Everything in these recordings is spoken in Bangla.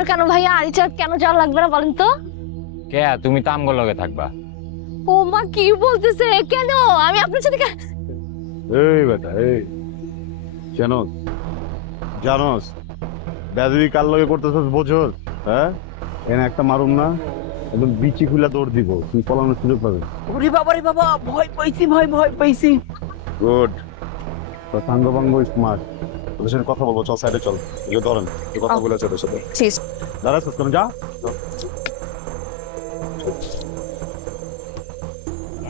কেন কেন ভাইয়া আরিচা কেন যাওয়া লাগবে না বলেন তো? কে তুমি তো আমগো লগে থাকবা। ও মা কি বলতেছে? কেন আমি আপনার সাথে এই বেটা এই জানোস জানোস বেদবি কার লগে করতেছস বোঝস? হ্যাঁ এনে একটা মারুম না একদম বিচি খুলে দৌড় দিব, তুই পলানোর সুযোগ পাবি। ওরে বাবা রে বাবা, ভয় পাইছি ভয় পাইছি। গুড, তো সাঙ্গ বাঙ্গ স্মার্ট, ওদের সাথে কথা বলবো, চল সাইডে চল, এগুলো ধরেন কথা বলে চলে সাথে ঠিক দাঁড়াচ্ছিস কেন? যা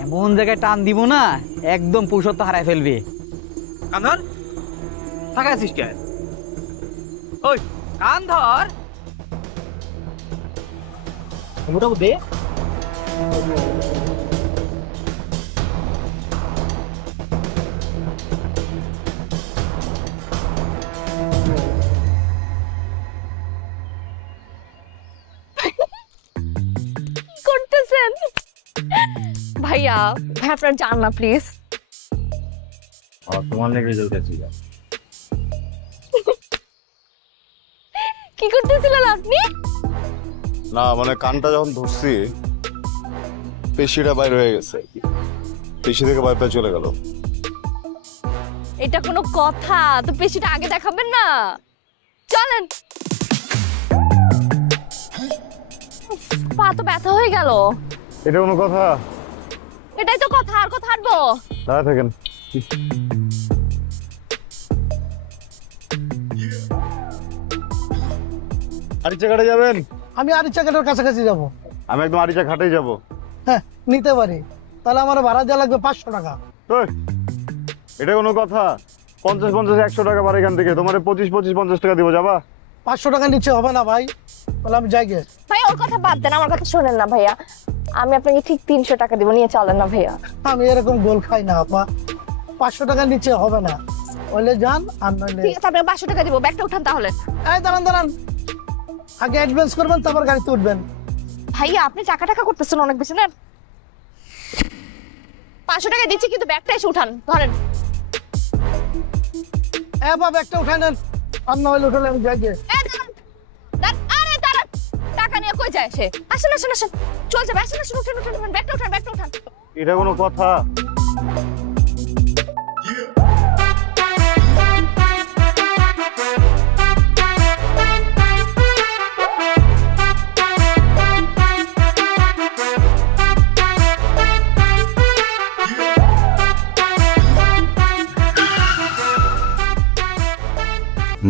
এমন জায়গায় টান দিব না একদম পুরুষত্ব হারায় ফেলবে। কান ধর, টাকা আছিস কে? ওই কান ধর, মোটামুটি দে। করতেছেন ভাইয়া? ভাই আপনার যান না প্লিজ। তোমার লেগে জ্বলতেছি। কি করতেছিলেন আপনি? না মানে কানটা যখন ধরছি পেশিটা বাইরে হয়ে গেছে, পেশি থেকে বাইরে চলে গেল। এটা কোনো কথা? তো পেশিটা আগে দেখাবেন না, চলেন। পা তো ব্যথা হয়ে গেল। এটা কোনো কথা? এটাই তো কথা, আর কথা হাঁটবো। দাঁড়া থাকেন, আরিচা ঘাটে যাবেন? আমি আরিচা ঘাটের কাছাকাছি যাব। আমি একদম আরিচা ঘাটেই যাব। হ্যাঁ নিতে পারি, তাহলে আমার ভাড়া দেওয়া লাগবে 500 টাকা। এটা কোনো কথা? 50-50 100 টাকা ভাড়া এখান থেকে, তোমার 25-50 টাকা দিব, যাবা? 500 টাকা নিচে হবে না ভাই, তাহলে আমি যাই গে। ভাই ওর কথা বাদ দেন, আমার কথা শোনেন না ভাইয়া। আমি আপনাকে ঠিক 300 টাকা দিব, নিয়ে চলেন না ভাইয়া। আমি এরকম গোল খাই না আপা, 500 টাকা নিচে হবে না, ওইলে যান আর নইলে। ঠিক আছে আপনাকে 500 টাকা দিব, ব্যাগটা উঠান তাহলে। এই দাঁড়ান, আগে অ্যাডভান্স করবেন তারপর গাড়িতে উঠবেন। ভাইয়া আপনি টাকা টাকা করতেছেন অনেক বেশি না। 500 টাকা দিচ্ছি, কিন্তু ব্যাগটা এসে উঠান, ধরেন। বাবা একটা উঠাই নেন, আর নইলে উঠালে আমি যাই গে। আরে দাঁড়ান, টাকা নিয়ে কই যায় সে? আসেন আসেন আসেন, চল যাবে, আসেন আসেন, উঠেন উঠেন, ব্যাগটা উঠান, ব্যাগটা উঠান। এটা কোনো কথা?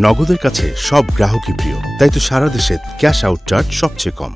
নগদের কাছে সব গ্রাহকই প্রিয়, তাই তো সারা দেশে ক্যাশ আউট চার্জ সবচেয়ে কম।